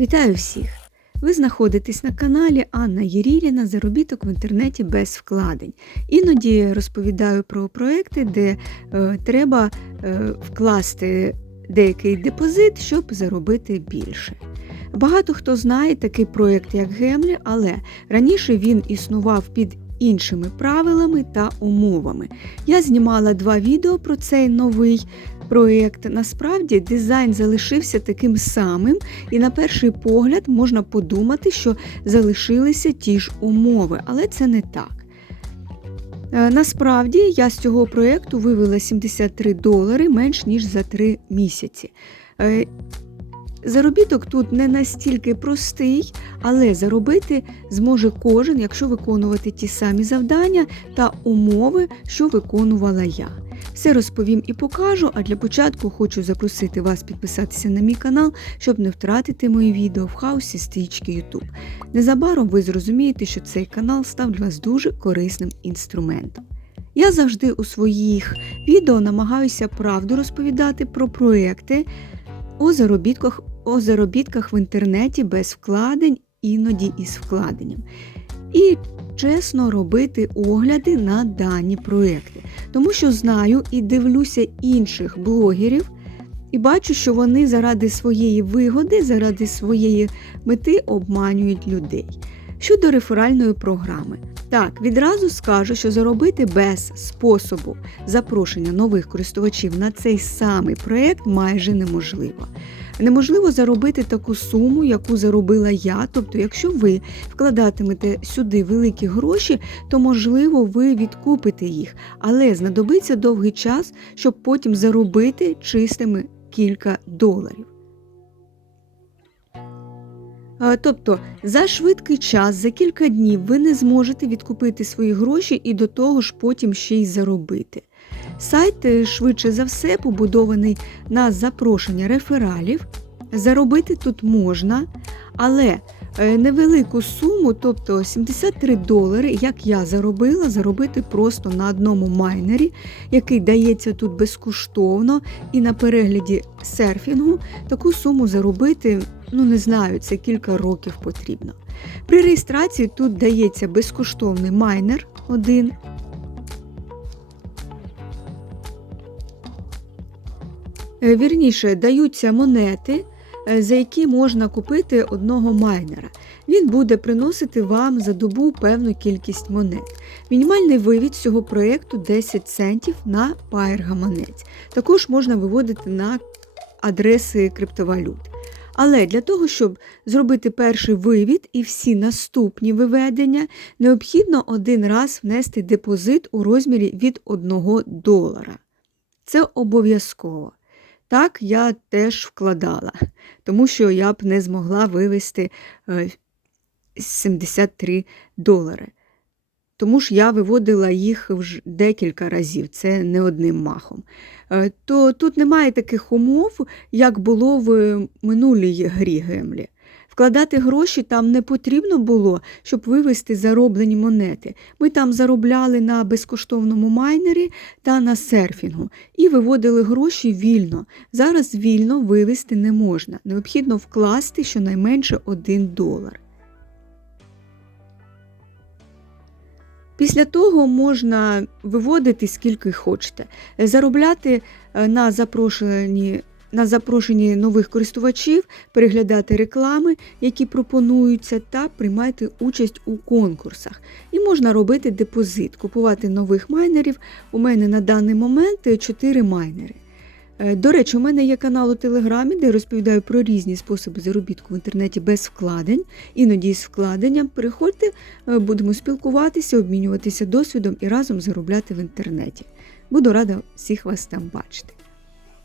Вітаю всіх! Ви знаходитесь на каналі Анна Єріліна Заробіток в інтернеті без вкладень. Іноді я розповідаю про проекти, де е, треба е, вкласти деякий депозит, щоб заробити більше. Багато хто знає такий проєкт, як Гемлі, але раніше він існував під іншими правилами та умовами. Я знімала два відео про цей новий проєкт. Насправді дизайн залишився таким самим, і на перший погляд можна подумати, що залишилися ті ж умови, але це не так. Е, Насправді я з цього проєкту вивела 73 долари менш ніж за 3 місяці. Заробіток тут не настільки простий, але заробити зможе кожен, якщо виконувати ті самі завдання та умови, що виконувала я. Все розповім і покажу, а для початку хочу запросити вас підписатися на мій канал, щоб не втратити мої відео в хаосі стрічки YouTube. Незабаром ви зрозумієте, що цей канал став для вас дуже корисним інструментом. Я завжди у своїх відео намагаюся правду розповідати про проекти у заробітках, у заробітках в інтернеті без вкладень, іноді із вкладенням. І чесно робити огляди на дані проекти. Тому що знаю і дивлюся інших блогерів, і бачу, що вони заради своєї вигоди, заради своєї мети обманюють людей. Щодо реферальної програми. Так, відразу скажу, що заробити без способу запрошення нових користувачів на цей самий проєкт майже неможливо. Неможливо заробити таку суму, яку заробила я. Тобто, якщо ви вкладатимете сюди великі гроші, то можливо ви відкупите їх, але знадобиться довгий час, щоб потім заробити чистими кілька доларів. А, Тобто за швидкий час, за кілька днів ви не зможете відкупити свої гроші і до того ж потім ще й заробити. Сайт е, швидше за все побудований на запрошення рефералів. Заробити тут можна, але е, невелику суму, тобто 73 долари, як я заробила, заробити просто на одному майнері, який дається тут безкоштовно, і на перегляді серфінгу таку суму заробити, ну не знаю, це кілька років потрібно. При реєстрації тут дається безкоштовний майнер один. Е, Вірніше, даються монети, е, за які можна купити одного майнера. Він буде приносити вам за добу певну кількість монет. Мінімальний вивід цього проєкту 10 центів на паєр гаманець. Також можна виводити на адреси криптовалют. Але для того, щоб зробити перший вивід і всі наступні виведення, необхідно один раз внести депозит у розмірі від 1 долара. Це обов'язково. Так, я теж вкладала, тому що я б не змогла вивести е, 73 долари. Тому ж я виводила їх вже декілька разів, це не одним махом. Е, То тут немає таких умов, як було в минулій грі Гемлі. Вкладати гроші там не потрібно було, щоб вивести зароблені монети. Ми там заробляли на безкоштовному майнері та на серфінгу і виводили гроші вільно. Зараз вільно вивести не можна. Необхідно вкласти щонайменше 1 долар. Після того можна виводити скільки хочете, заробляти е, на запрошенні на запрошенні нових користувачів, переглядати реклами, які пропонуються, та приймати участь у конкурсах. І можна робити депозит, купувати нових майнерів. У мене на даний момент 4 майнери. Е, До речі, у мене є канал у Телеграмі, де я розповідаю про різні способи заробітку в інтернеті без вкладень, іноді з вкладенням. Переходьте, е, будемо спілкуватися, обмінюватися досвідом і разом заробляти в інтернеті. Буду рада всіх вас там бачити.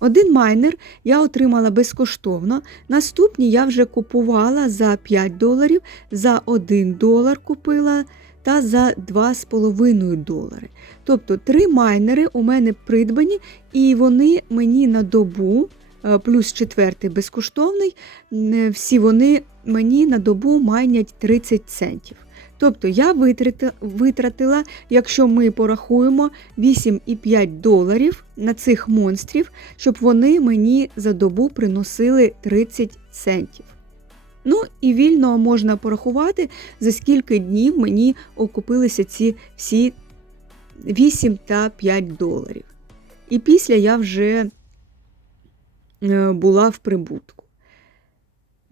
Один майнер я отримала безкоштовно. Наступні я вже купувала за 5 доларів, за 1 долар купила та за 2,5 долари. Тобто три майнери у мене придбані, і вони мені на добу, е, плюс четвертий безкоштовний, всі вони мені на добу майнять 30 центів. Тобто я витратила, якщо ми порахуємо, 8,5 доларів на цих монстрів, щоб вони мені за добу приносили 30 центів. Ну і вільно можна порахувати, за скільки днів мені окупилися ці всі 8 та 5 доларів. І після я вже е, була в прибутку.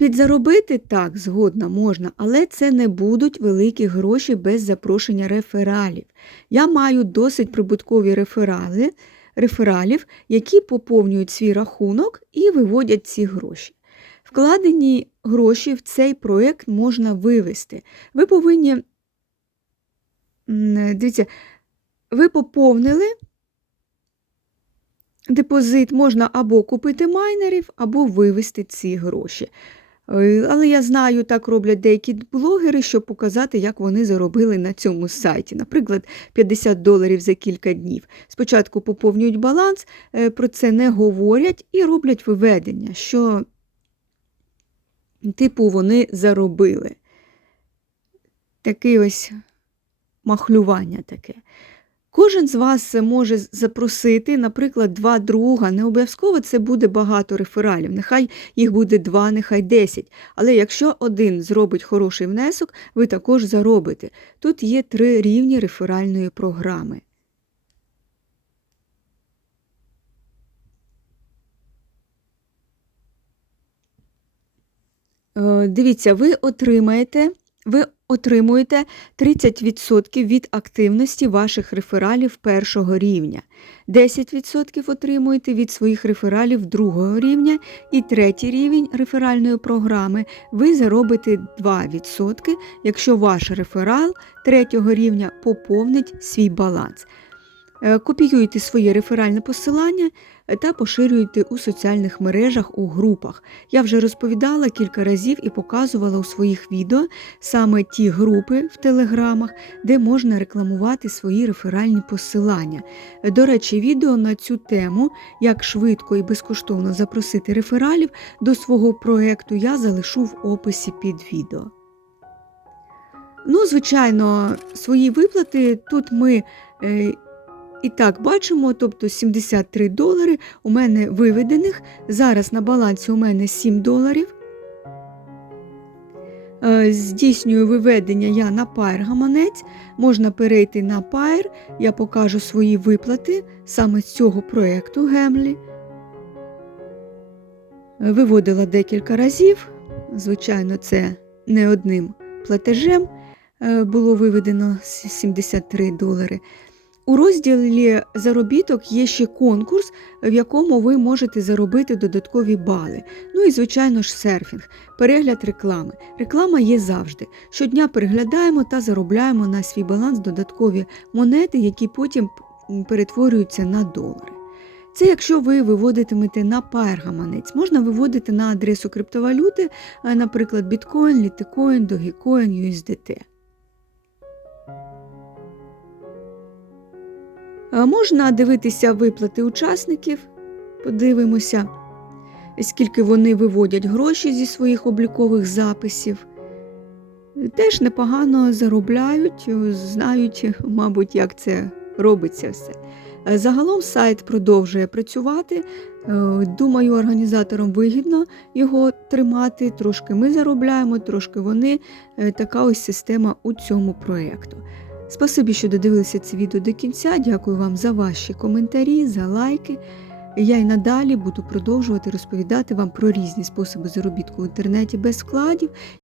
Підзаробити так, згодна можна, але це не будуть великі гроші без запрошення рефералів. Я маю досить прибуткові реферали, рефералів, які поповнюють свій рахунок і виводять ці гроші. Вкладені гроші в цей проєкт можна вивести. Ви повинні, дивіться, ви поповнили депозит, можна або купити майнерів, або вивести ці гроші. Е, Але я знаю, так роблять деякі блогери, щоб показати, як вони заробили на цьому сайті. Наприклад, 50 доларів за кілька днів. Спочатку поповнюють баланс, е, про це не говорять і роблять виведення, що, типу, вони заробили. Таке ось махлювання таке. Кожен з вас може запросити, наприклад, два друга. Не обов'язково це буде багато рефералів. Нехай їх буде два, нехай десять. Але якщо один зробить хороший внесок, ви також заробите. Тут є три рівні реферальної програми. Е, Дивіться, ви отримаєте, ви отримуєте 30% від активності ваших рефералів першого рівня, 10% отримуєте від своїх рефералів другого рівня і третій рівень реферальної програми ви заробите 2%, якщо ваш реферал третього рівня поповнить свій баланс. Е, Копіюйте своє реферальне посилання та поширюйте у соціальних мережах у групах. Я вже розповідала кілька разів і показувала у своїх відео саме ті групи в телеграмах, де можна рекламувати свої реферальні посилання. Е, До речі, відео на цю тему, як швидко і безкоштовно запросити рефералів до свого проєкту, я залишу в описі під відео. Ну, звичайно, свої виплати тут ми. І так, бачимо, тобто 73 долари у мене виведених. Зараз на балансі у мене 7 доларів. Е, Здійснюю виведення я на Pair гаманець. Можна перейти на Pair, я покажу свої виплати саме з цього проєкту Гемлі. Виводила декілька разів. Звичайно, це не одним платежем е, було виведено 73 долари. У розділі заробіток є ще конкурс, в якому ви можете заробити додаткові бали. Ну і, звичайно ж, серфінг, перегляд реклами. Реклама є завжди. Щодня переглядаємо та заробляємо на свій баланс додаткові монети, які потім перетворюються на долари. Це якщо ви виводитимете на Pair гаманець. Можна виводити на адресу криптовалюти, наприклад, Bitcoin, Litecoin, Dogecoin, USDT. Можна дивитися виплати учасників, подивимося, скільки вони виводять гроші зі своїх облікових записів. Теж непогано заробляють, е, знають, мабуть, як це робиться все. Е, Загалом сайт продовжує працювати. Е, Думаю, організаторам вигідно його тримати. Трошки ми заробляємо, трошки вони. Е, Така ось система у цьому проєкту. Спасибі, що додивилися це відео до кінця. Дякую вам за ваші коментарі, за лайки. Я й надалі буду продовжувати розповідати вам про різні способи заробітку в інтернеті без вкладів